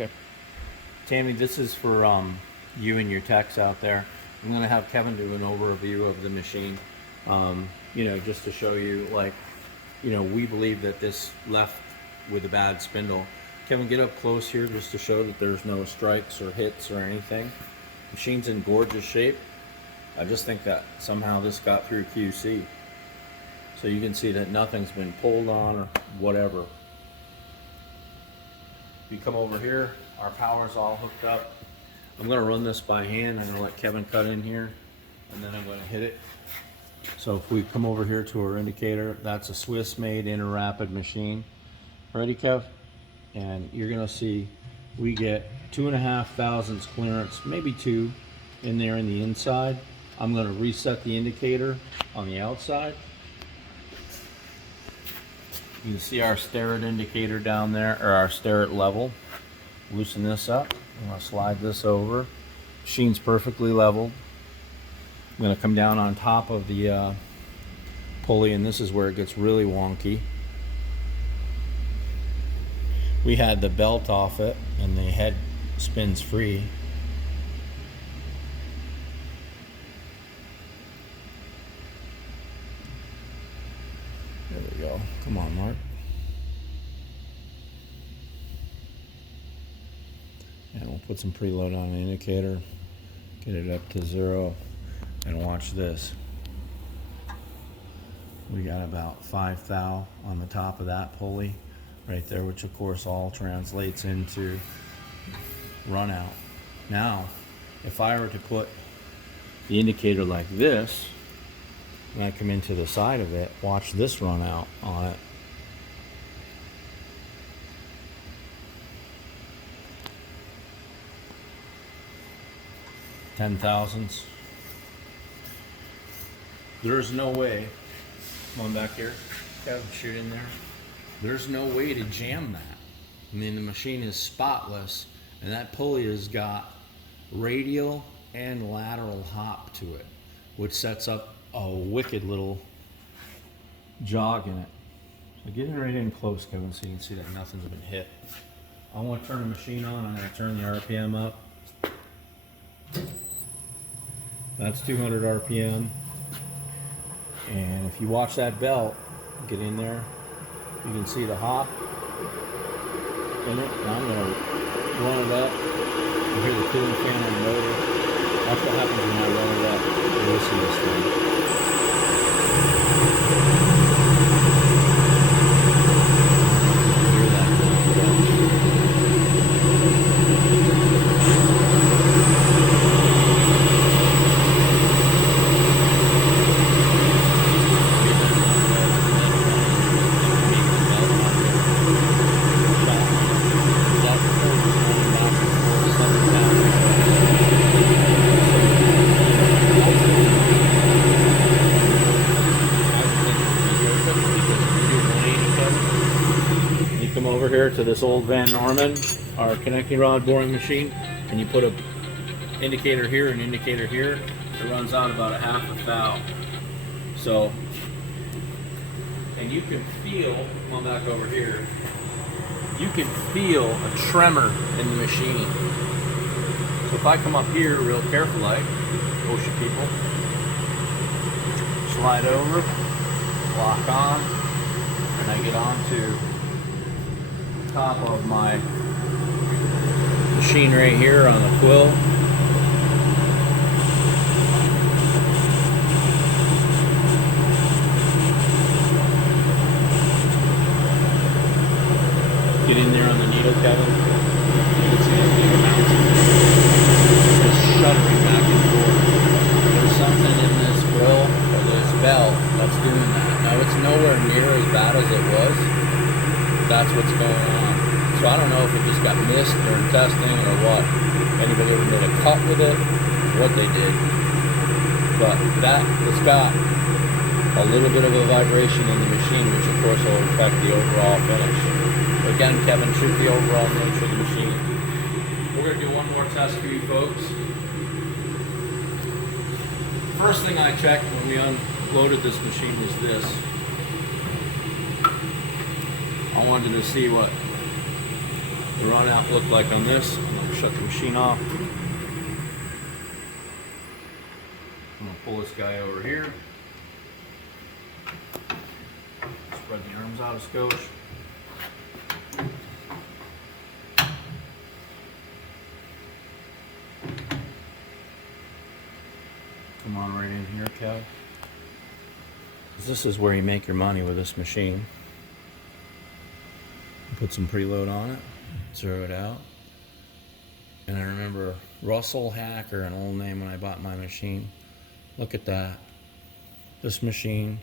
Okay. Tammy, this is for you and your techs out there. I'm going to have Kevin do an overview of the machine, just to show you, like, we believe that this left with a bad spindle. Kevin, get up close here just to show that there's no strikes or hits or anything. Machine's in gorgeous shape. I just think that somehow this got through QC. So you can see that nothing's been pulled on or whatever. If you come over here, our power's all hooked up. I'm going to run this by hand. I'm going to let Kevin cut in here, and then I'm going to hit it. So if we come over here to our indicator, that's a Swiss-made InterRapid machine. Ready, Kev? And you're going to see we get 2.5 thousandths clearance, maybe 2 in there in the inside. I'm going to reset the indicator on the outside. You can see our Starrett indicator down there, or our Starrett level. Loosen this up. I'm going to slide this over. Machine's perfectly leveled. I'm going to come down on top of the pulley, and this is where it gets really wonky. We had the belt off it, and the head spins free. There we go. Come on, Mark. And we'll put some preload on the indicator, get it up to 0, and watch this. We got about 5 thou on the top of that pulley right there, which of course all translates into run out. Now, if I were to put the indicator like this, and I come into the side of it, watch this run out on it. Ten thousandths. There's no way. Come on back here. Kevin, shoot in there. There's no way to jam that. I mean, the machine is spotless, and that pulley has got radial and lateral hop to it, which sets up a wicked little jog in it. So get in right in close, Kevin, so you can see that nothing's been hit. I want to turn the machine on. I'm going to turn the RPM up. That's 200 RPM. And if you watch that belt, get in there, you can see the hop in it. And I'm going to run it up. You hear the cooling fan on the motor. That's what happens when I run it up. You listen to this thing. Over here to this old Van Norman, our connecting rod boring machine, and you put a indicator here and indicator here, it runs out about 1/2 thou. So, and you can feel, come on back over here, you can feel a tremor in the machine. So if I come up here real careful like, ocean people, slide over, lock on, and I get onto top of my machine right here on the quill. Get in there on the needle, Kevin. You can see it being mounted. It's shuddering back and forth. There's something in this quill or this belt that's doing that. Now it's nowhere near as bad as it was. That's what's going on. So I don't know if it just got missed during testing or what. Anybody ever made a cut with it, what they did. But that, it's got a little bit of a vibration in the machine, which of course will affect the overall finish. Again, Kevin, shoot the overall nature of the machine. We're going to do one more test for you folks. First thing I checked when we unloaded this machine was this. I wanted to see what the run out look like on this. I'm going to shut the machine off. I'm going to pull this guy over here. Spread the arms out a skosh. Come on right in here, Kev. This is where you make your money with this machine. Put some preload on it, zero it out. And I remember Russell Hacker, an old name when I bought my machine. Look at that. This machine,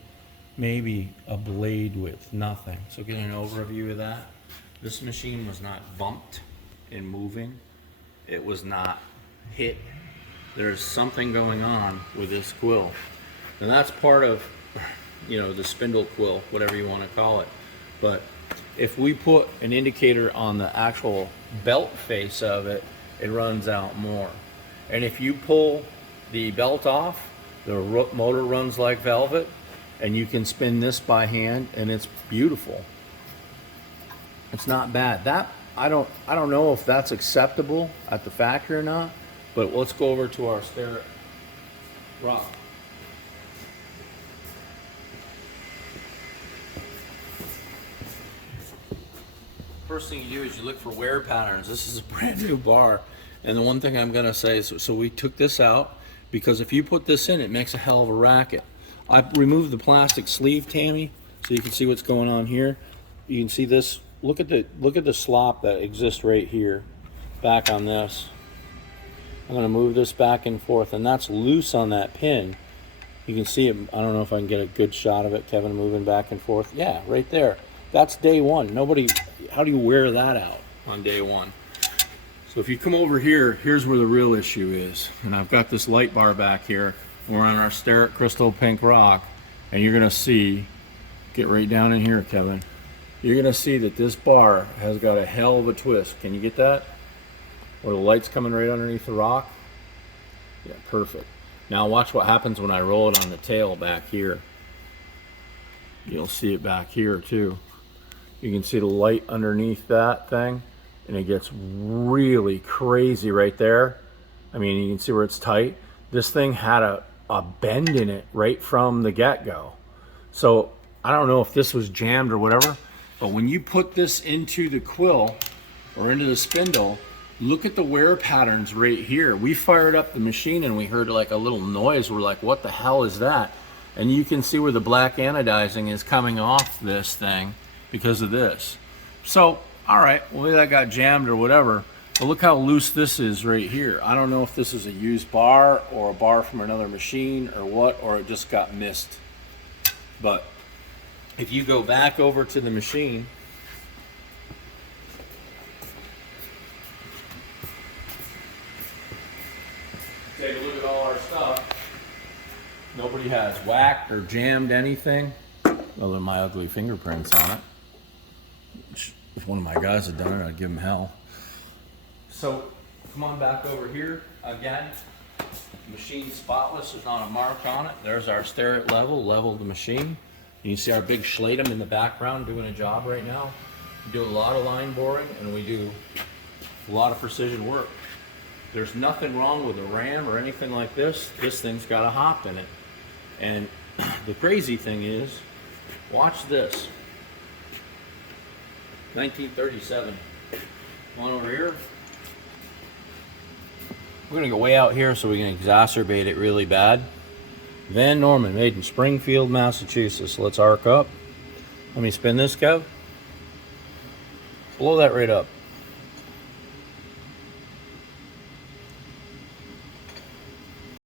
maybe a blade width, nothing. So get an overview of that. This machine was not bumped in moving. It was not hit. There's something going on with this quill. And that's part of, you know, the spindle quill, whatever you want to call it. But if we put an indicator on the actual belt face of it, it runs out more. And if you pull the belt off, the motor runs like velvet, and you can spin this by hand, and it's beautiful. It's not bad. That I don't know if that's acceptable at the factory or not, but let's go over to our Starrett rock. First thing you do is you look for wear patterns. This is a brand new bar, and the one thing I'm gonna say is, so we took this out because if you put this in, it makes a hell of a racket. I removed the plastic sleeve, Tammy, so you can see what's going on here. You can see this. Look at the slop that exists right here, back on this. I'm gonna move this back and forth, and that's loose on that pin. You can see it. I don't know if I can get a good shot of it, Kevin, moving back and forth. Yeah, right there. That's day one. Nobody, how do you wear that out on day one? So if you come over here, here's where the real issue is. And I've got this light bar back here. We're on our Starrett Crystal Pink Rock, and you're gonna see, get right down in here, Kevin. You're gonna see that this bar has got a hell of a twist. Can you get that? Where the light's coming right underneath the rock? Yeah, perfect. Now watch what happens when I roll it on the tail back here. You'll see it back here too. You can see the light underneath that thing, and it gets really crazy right there. I mean, you can see where it's tight. This thing had a bend in it right from the get-go. So I don't know if this was jammed or whatever, but when you put this into the quill or into the spindle, look at the wear patterns right here. We fired up the machine and we heard like a little noise. We're like, what the hell is that? And you can see where the black anodizing is coming off this thing because of this. So, all right, well, maybe that got jammed or whatever, but look how loose this is right here. I don't know if this is a used bar or a bar from another machine or what, or it just got missed. But if you go back over to the machine, take a look at all our stuff. Nobody has whacked or jammed anything other than my ugly fingerprints on it. If one of my guys had done it, I'd give him hell. So come on back over here again. Machine spotless, there's not a mark on it. There's our Starrett level of the machine. You can see our big Schlatum in the background doing a job right now. We do a lot of line boring and we do a lot of precision work. There's nothing wrong with a ram or anything like this. This thing's got a hop in it. And the crazy thing is, watch this. 1937. Come on over here. We're gonna go way out here so we can exacerbate it really bad. Van Norman, made in Springfield, Massachusetts. So let's arc up. Let me spin this, Kev. Blow that right up.